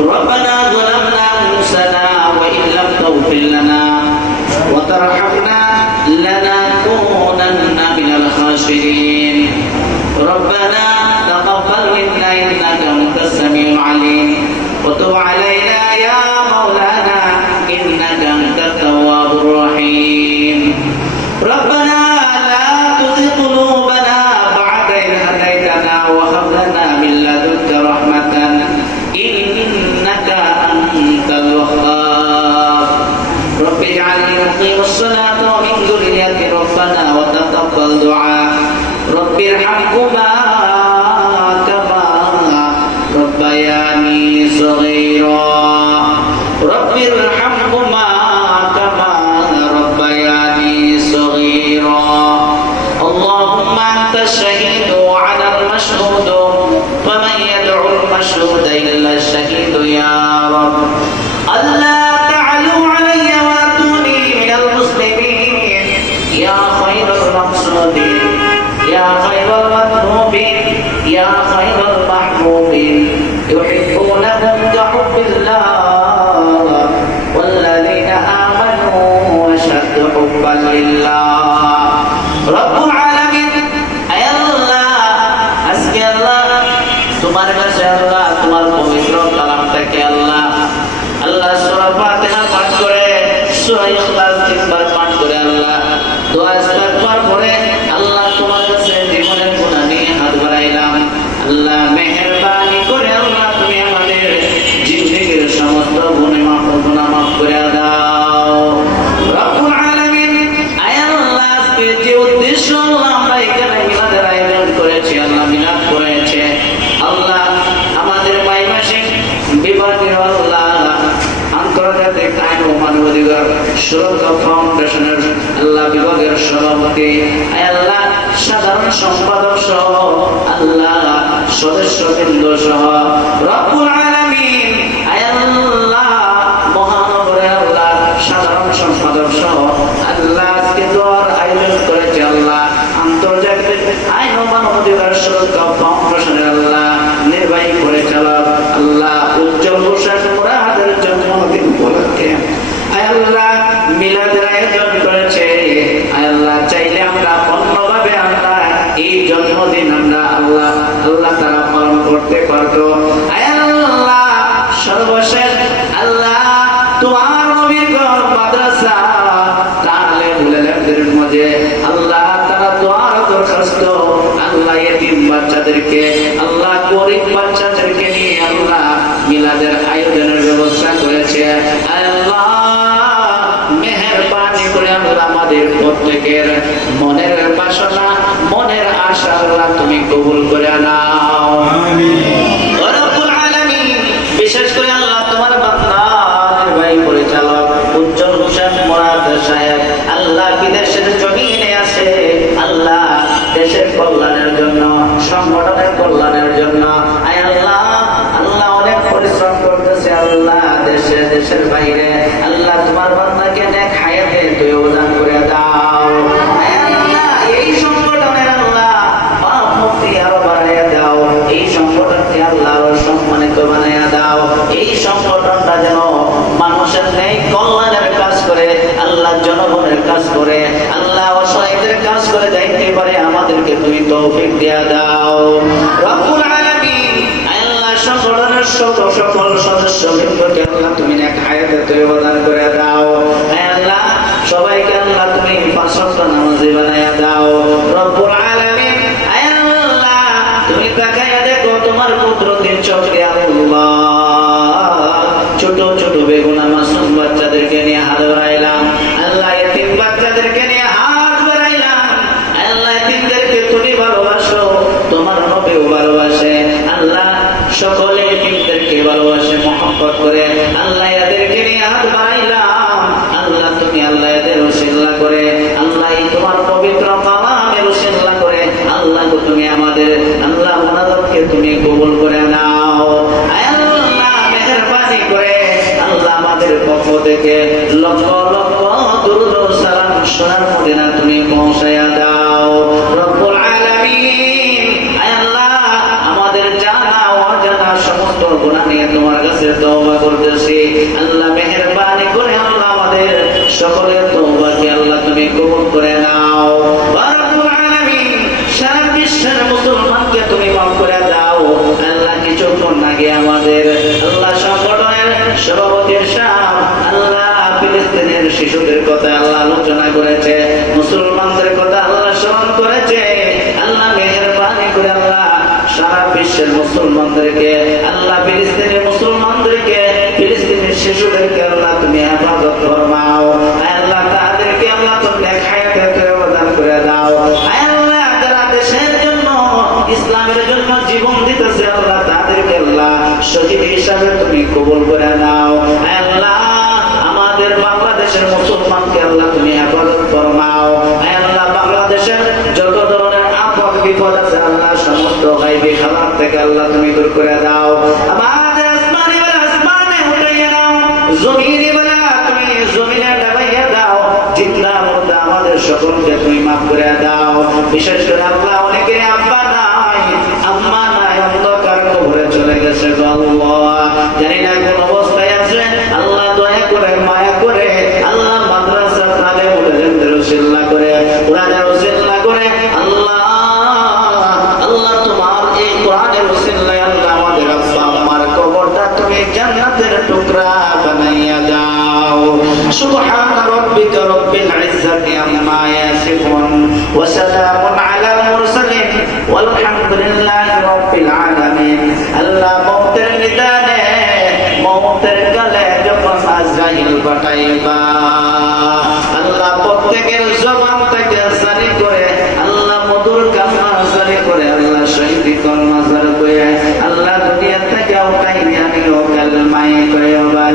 ربنا ظلمنا أنفسنا وإن لم تغفر لنا وترحمنا لنكونن من الخاسرين ربنا تقبل منا إنك أنت السميع العليم وتب علينا يا مولانا إنك أنت التواب الرحيم ربنا لا تزغ قلوبنا بعد إذ هديتنا وهب لنا من لدنك رحمة إنك أنت الوهاب رب اجعلني مقيم الصلاة ومن ذريتي ربنا وتقبل دعاء رب ارحمهما كما ربياني صغيرا رب ارحمهما كما ربياني صغيرا اللهم أنت الشهيد وأنا المشهود فمن يدعو المشهود إلا الشهيد يا رب ألا تعلوا علي وأتوني من المسلمين يا خير المقصودين يا خير المطلوبين يا خير المحبوبين يحبونهم كحب الله والذين آمنوا أشد حبا لله رب العالمين أي الله أسكي الله তোমার কাছে আল্লাহ তোমার পবিত্র কালাম থেকে আল্লাহ আল্লাহ সূরা ফাতিহা পাঠ করে সূরা ইখলাস তিনবার পাঠ করে আল্লাহ দোয়া ইস্তেগফার পড়ে আল্লাহ তোমার কাছে জীবনের গুনাহ নিয়ে হাত বাড়াইলাম আল্লাহ মেহেরবানি করে আল্লাহ তুমি আমাদের জিন্দেগীর সমস্ত গুনাহ মাফ করে দাও রব্বুল আলামিন আয় আল্লাহ আজকে যে উদ্দেশ্য আমরা এখানে মিলাদের আয়োজন করেছি আল্লাহ মিলাদ করেছে আল্লাহ আমাদের পাইমাসিক বিভাগের আল্লাহ আন্তর্জাতিক আইন ও মানবাধিকার সুরক্ষা ফাউন্ডেশনের আল্লাহ বিভাগের সভাপতি আল্লাহ সাধারণ সম্পাদক সহ আল্লাহ সদস্যবৃন্দ সহ রব্বুল আলামিন আল্লাহ মহানগরের আল্লাহ সাধারণ সম্পাদক সহ আল্লাহ আজকে দোয়ার আয়োজন করেছে আল্লাহ আন্তর্জাতিক আইন ও মানবাধিকার সুরক্ষা ফাউন্ডেশনের আল্লাহ নির্বাহী পরিচালক আল্লাহ উজ্জ্বল হোসেন মুরাদের জন্মদিন উপলক্ষে আল্লাহ মিলাদের আয়োজন করেছে আল্লাহ চাইলে আমরা অন্যভাবে আমরা এই জন্মদিন আমরা আল্লাহ তারা পালন করতে পারতো আল্লাহ সর্বশেষ আল্লাহ তোমার নবীর ঘর মাদ্রাসা তাহলে মুলাদের মধ্যে আল্লাহ তারা দোয়ার দরখাস্ত আল্লাহ এতিম বাচ্চাদেরকে আল্লাহ গরিব বাচ্চাদেরকে নিয়ে আল্লাহ মিলাদের আয়োজনের ব্যবস্থা করেছে আল্লাহ মেহেরবানি করে আল্লাহ আমাদের প্রত্যেকের মনের বাসনা মনের আশা আল্লাহ তুমি কবুল করে নাও আমিন রব্বুল আলামিন বিশেষ করে আল্লাহ তোমার বান্দা নির্বাহী পরিচালক উজ্জ্বল হোসেন মুরাদ সাহেব আল্লাহ বিদেশের জমিনে আছে আল্লাহ দেশের কল্যাণের জন্য সংগঠনের কল্যাণের জন্য আল্লাহ অনেক পরিশ্রম করতেছে আল্লাহ দেশের বাইরে আল্লাহ তোমার বান্দাকে নেক হায়াতে তুই দান করে দাও আল্লাহ এই সংগঠনের আল্লাহ পাপ মুক্তি আরো বাড়াইয়া দাও এই সংগঠনকে আল্লাহ আরো সম্মানিত বানাইয়া দাও এই সংগঠনটা যেন মানুষের নেই কল্যাণের কাজ করে আল্লাহ জনগণের কাজ করে আল্লাহ অসহায়দের কাজ করে যাইতে পারে আমাদেরকে তুমি তৌফিক দিয়া দাও রব্বুল আলামিন আল্লাহ সংগঠনের সকল সদস্যবৃন্দকে আল্লাহ তুমি নেক হায়াতে তয়্যিবা দান করে দাও আল্লাহ সবাইকে আল্লাহ তুমি পাঁচ ওয়াক্ত নামাজি বানায়া দাও রব্বুল আলামিন আল্লাহ তুমি তাকায়া দেখো তোমার কুদরতের চোখে আল্লাহ ছোট ছোট বেগুনা মাসুম বাচ্চাদেরকে নিয়ে হাত বাড়াইলাম আল্লাহ এতিম বাচ্চাদেরকে নিয়ে হাত বাড়াইলাম আল্লাহ এতিমদেরকে তুমি ভালোবাসো তোমার নবীও ভালোবাসে আল্লাহ সকলে এতিমদেরকে ভালোবাসে মহব্বত করে আল্লাহ এদেরকে নিয়ে হাত বাড়াইলাম আল্লাহ তুমি আল্লাহ এদের ওসিলা করে আল্লাহ তোমার পবিত্র কালামের ওসিলা করে আল্লাহ তুমি আমাদের আল্লাহ মুনাজাতকে তুমি কবুল করে নাও আল্লাহ মেহেরবানি করে আল্লাহ আমাদের পক্ষ থেকে লক্ষ লক্ষ দুরূদ ও সালাম সোনার মদিনা তুমি পৌঁছায়া দাও রব্বুল আলামিন আল্লাহ আমাদের জানা অজানা সমস্ত গুনাহ নিয়ে তোমার কাছে কাছে তওবা করতেছি। আল্লাহ মেহেরবানি করে আল্লাহ আমাদের সকলের তওবাকে আল্লাহ তুমি কবুল করে নাও। রব্বুল আলামিন সারা বিশ্বের মুসলমানকে তুমি মাফ করে দাও। আল্লাহ কিছুক্ষণ আগে আমাদের আল্লাহ সংগঠনের সভাপতির সাহেব আল্লাহ ফিলিস্তিনের শিশুদের কথা আল্লাহ আলোচনা করেছে, মুসলমানদের কথা আল্লাহ স্মরণ করেছে। আল্লাহ মেহেরবানি করে আল্লাহ সারা বিশ্বের মুসলমানদেরকে আল্লাহ ফিলিস্তিনের মুসলমানদেরকে ফিলিস্তিনের শিশুদেরকে আল্লাহ তুমি হেফাজত ফরমাও। আল্লাহ তাদেরকে আল্লাহ তুমি হায়াতে প্রদান করে দাও। আল্লাহ যারা দেশের জন্য ইসলামের জন্য জীবন দিতেছে আল্লাহ তাদেরকে আল্লাহ শহীদ হিসাবে তুমি কবুল করে নাও। আল্লাহ আমাদের বাংলাদেশের মুসলমানকে আল্লাহ তুমি হেফাজত ফরমাও। আল্লাহ বাংলাদেশের যত ধরনের আপদ বিপদ আছে আল্লাহ সমস্ত গায়বী খাবার থেকে আল্লাহ তুমি দূর করে দাও। আমাদের আসমানে উঠাইয়া দাও, জমিনে বলা তুমি জমিনে ডাবাইয়া দাও, জিন্দা মুর্দা আমাদের সকলকে তুমি মাফ করে দাও। বিশেষ করে আল্লাহ অনেকের আব্বা নাই আম্মা নাই, অন্ধকার কবরে চলে গেছে আল্লাহ, জানি না কোন অবস্থায় আছে আল্লাহ দয়া করে মায়া করে আল্লাহ মাদ্রাসা তালে মুলাজিমদের ওসিলা করে কোরআনের ওসিলা করে আল্লাহ আল্লাহ তোমার এই কোরআনের ওসিলায় আল্লাহ আমাদের আব্বা আম্মার কবরটা তুমি জান্নাতের টুকরা বানাইয়া দাও। সুবহান রাব্বিকা রাব্বিল ইজ্জাতি আম্মা ইয়াসিফুন ওয়া সালামুন আলাল মুরসালিন ওয়ালহামদুলিল্লাহি রাব্বিল আলামিন। আল্লাহ মওতের নিদানে মওতের কালে যখন আজরাইল পাঠাইবা আল্লাহ প্রত্যেকের জবান থেকে জারি করে আল্লাহ মধুর কালমা জারি করে আল্লাহ শহীদি কলমা জারি করে আল্লাহ দুনিয়া থেকে উঠাইয়া নিও কালমায়ে তয়্যিবা।